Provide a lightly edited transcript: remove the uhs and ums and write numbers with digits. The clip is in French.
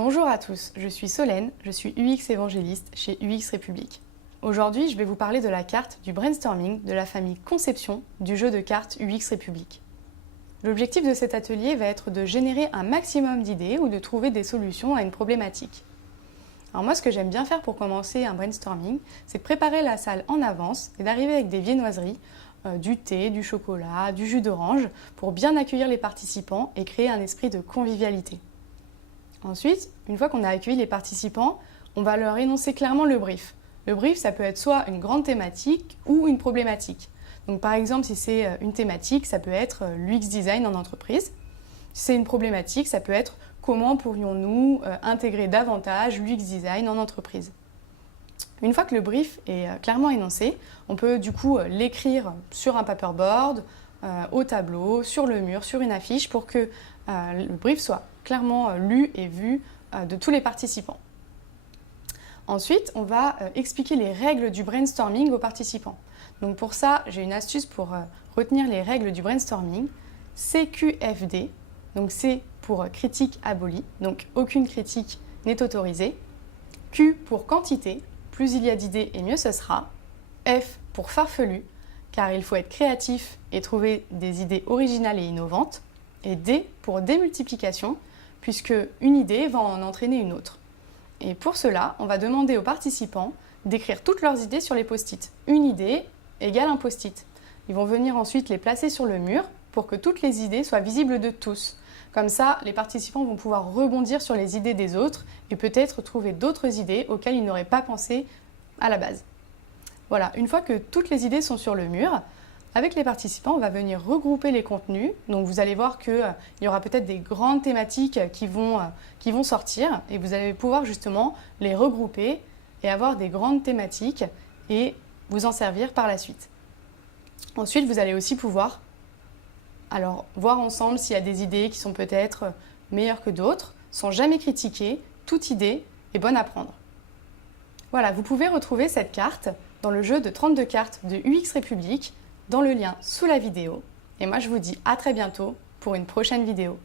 Bonjour à tous, je suis Solène, je suis UX évangéliste chez UX République. Aujourd'hui, je vais vous parler de la carte du brainstorming de la famille Conception du jeu de cartes UX République. L'objectif de cet atelier va être de générer un maximum d'idées ou de trouver des solutions à une problématique. Alors moi, ce que j'aime bien faire pour commencer un brainstorming, c'est de préparer la salle en avance et d'arriver avec des viennoiseries, du thé, du chocolat, du jus d'orange, pour bien accueillir les participants et créer un esprit de convivialité. Ensuite, une fois qu'on a accueilli les participants, on va leur énoncer clairement le brief. Le brief, ça peut être soit une grande thématique ou une problématique. Donc par exemple, si c'est une thématique, ça peut être l'UX design en entreprise. Si c'est une problématique, ça peut être comment pourrions-nous intégrer davantage l'UX design en entreprise. Une fois que le brief est clairement énoncé, on peut du coup l'écrire sur un paperboard, au tableau, sur le mur, sur une affiche pour que le brief soit clairement lu et vu de tous les participants. Ensuite, on va expliquer les règles du brainstorming aux participants. Donc pour ça, j'ai une astuce pour retenir les règles du brainstorming. CQFD, donc C pour critique abolie, donc aucune critique n'est autorisée. Q pour quantité, plus il y a d'idées et mieux ce sera. F pour farfelu, car il faut être créatif et trouver des idées originales et innovantes. Et D pour démultiplication, puisque une idée va en entraîner une autre. Et pour cela, on va demander aux participants d'écrire toutes leurs idées sur les post-it. Une idée égale un post-it. Ils vont venir ensuite les placer sur le mur pour que toutes les idées soient visibles de tous. Comme ça, les participants vont pouvoir rebondir sur les idées des autres et peut-être trouver d'autres idées auxquelles ils n'auraient pas pensé à la base. Voilà, une fois que toutes les idées sont sur le mur, avec les participants, on va venir regrouper les contenus. Donc vous allez voir qu'il y aura peut-être des grandes thématiques qui vont sortir et vous allez pouvoir justement les regrouper et avoir des grandes thématiques et vous en servir par la suite. Ensuite, vous allez aussi pouvoir voir ensemble s'il y a des idées qui sont peut-être meilleures que d'autres, sans jamais critiquer. Toute idée est bonne à prendre. Voilà, vous pouvez retrouver cette carte dans le jeu de 32 cartes de UX République dans le lien sous la vidéo. Et moi, je vous dis à très bientôt pour une prochaine vidéo.